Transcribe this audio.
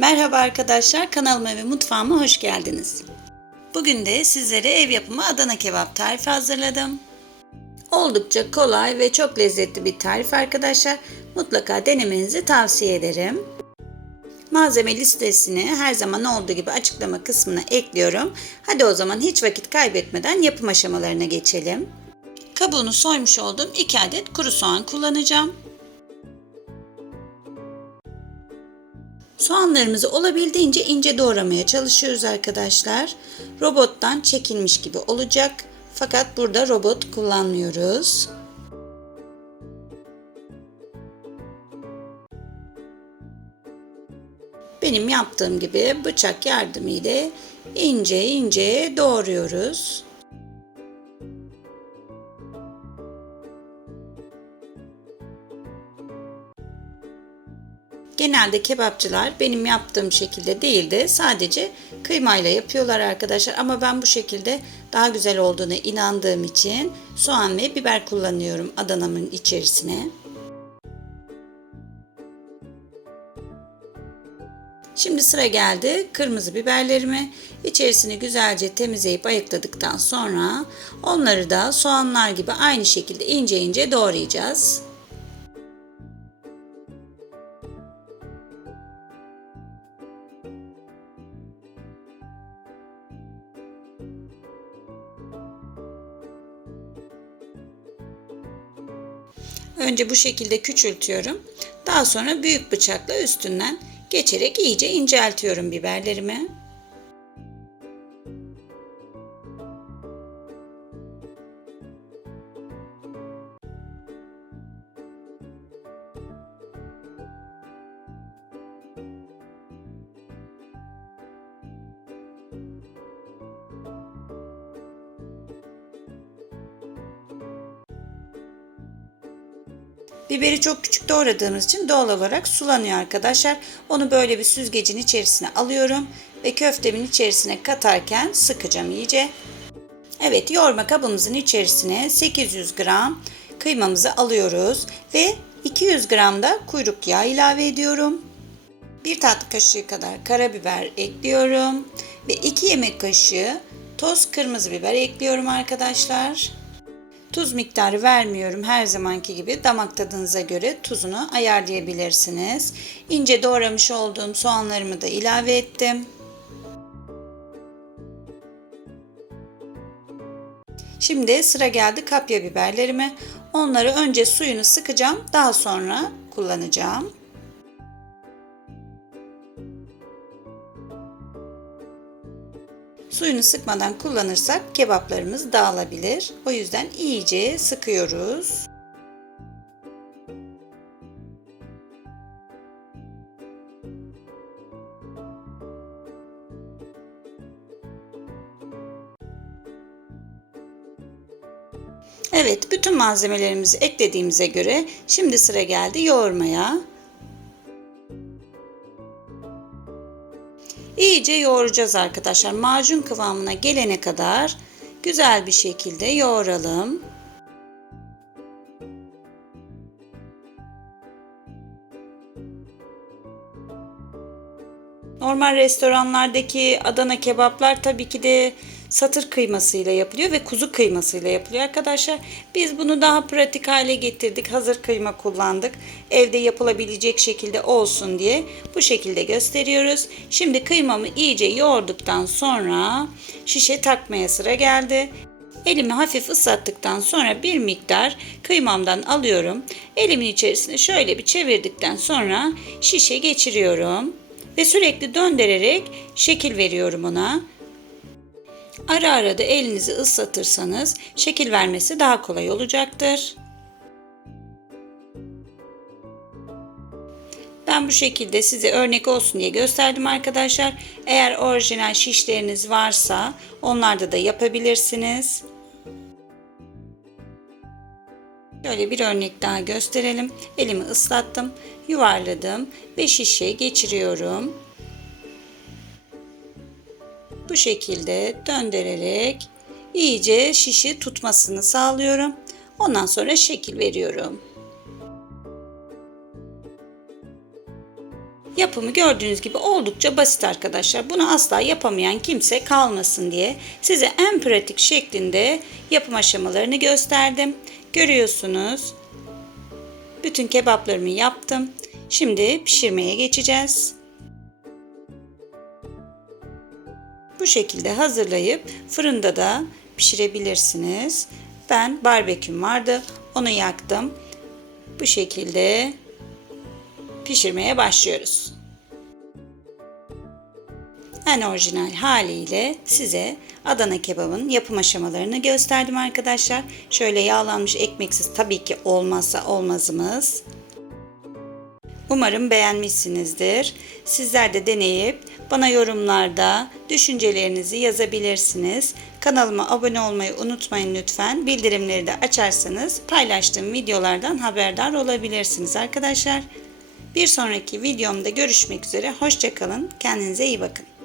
Merhaba arkadaşlar, kanalıma ve mutfağıma hoş geldiniz. Bugün de sizlere ev yapımı Adana kebap tarifi hazırladım. Oldukça kolay ve çok lezzetli bir tarif arkadaşlar. Mutlaka denemenizi tavsiye ederim. Malzeme listesini her zaman olduğu gibi açıklama kısmına ekliyorum. Hadi o zaman hiç vakit kaybetmeden yapım aşamalarına geçelim. Kabuğunu soymuş olduğum 2 adet kuru soğan kullanacağım. Soğanlarımızı olabildiğince ince doğramaya çalışıyoruz arkadaşlar. Robottan çekilmiş gibi olacak. Fakat burada robot kullanmıyoruz. Benim yaptığım gibi bıçak yardımıyla ince ince doğruyoruz. Genelde kebapçılar benim yaptığım şekilde değil de sadece kıymayla yapıyorlar arkadaşlar. Ama ben bu şekilde daha güzel olduğuna inandığım için soğan ve biber kullanıyorum Adana'mın içerisine. Şimdi sıra geldi kırmızı biberlerimi içerisini güzelce temizleyip ayıkladıktan sonra onları da soğanlar gibi aynı şekilde ince ince doğrayacağız. Önce bu şekilde küçültüyorum. Daha sonra büyük bıçakla üstünden geçerek iyice inceltiyorum biberlerimi. Biberi çok küçük doğradığımız için doğal olarak sulanıyor arkadaşlar. Onu böyle bir süzgecin içerisine alıyorum ve köftemin içerisine katarken sıkacağım iyice. Evet yoğurma kabımızın içerisine 800 gram kıymamızı alıyoruz ve 200 gram da kuyruk yağı ilave ediyorum. 1 tatlı kaşığı kadar karabiber ekliyorum ve 2 yemek kaşığı toz kırmızı biber ekliyorum arkadaşlar. Tuz miktarı vermiyorum her zamanki gibi damak tadınıza göre tuzunu ayarlayabilirsiniz. İnce doğramış olduğum soğanlarımı da ilave ettim. Şimdi sıra geldi kapya biberlerime. Onları önce suyunu sıkacağım, daha sonra kullanacağım. Suyunu sıkmadan kullanırsak kebaplarımız dağılabilir. O yüzden iyice sıkıyoruz. Evet, bütün malzemelerimizi eklediğimize göre şimdi sıra geldi yoğurmaya. İyice yoğuracağız arkadaşlar. Macun kıvamına gelene kadar güzel bir şekilde yoğuralım. Normal restoranlardaki Adana kebaplar tabii ki de satır kıymasıyla yapılıyor ve kuzu kıymasıyla yapılıyor arkadaşlar. Biz bunu daha pratik hale getirdik. Hazır kıyma kullandık. Evde yapılabilecek şekilde olsun diye bu şekilde gösteriyoruz. Şimdi kıymamı iyice yoğurduktan sonra şişe takmaya sıra geldi. Elimi hafif ıslattıktan sonra bir miktar kıymamdan alıyorum. Elimin içerisine şöyle bir çevirdikten sonra şişe geçiriyorum ve sürekli döndürerek şekil veriyorum ona. Ara ara da elinizi ıslatırsanız şekil vermesi daha kolay olacaktır. Ben bu şekilde size örnek olsun diye gösterdim arkadaşlar. Eğer orijinal şişleriniz varsa onlarda da yapabilirsiniz. Şöyle bir örnek daha gösterelim. Elimi ıslattım, yuvarladım ve şişe geçiriyorum. Bu şekilde döndürerek iyice şişi tutmasını sağlıyorum. Ondan sonra şekil veriyorum. Yapımı gördüğünüz gibi oldukça basit arkadaşlar. Bunu asla yapamayan kimse kalmasın diye size en pratik şeklinde yapım aşamalarını gösterdim. Görüyorsunuz. Bütün kebaplarımı yaptım. Şimdi pişirmeye geçeceğiz. Bu şekilde hazırlayıp fırında da pişirebilirsiniz. Ben barbeküm vardı. Onu yaktım. Bu şekilde pişirmeye başlıyoruz. En orijinal haliyle size Adana kebabın yapım aşamalarını gösterdim arkadaşlar. Şöyle yağlanmış ekmeksiz tabii ki olmazsa olmazımız. Umarım beğenmişsinizdir. Sizler de deneyip bana yorumlarda düşüncelerinizi yazabilirsiniz. Kanalıma abone olmayı unutmayın lütfen. Bildirimleri de açarsanız paylaştığım videolardan haberdar olabilirsiniz arkadaşlar. Bir sonraki videomda görüşmek üzere. Hoşçakalın. Kendinize iyi bakın.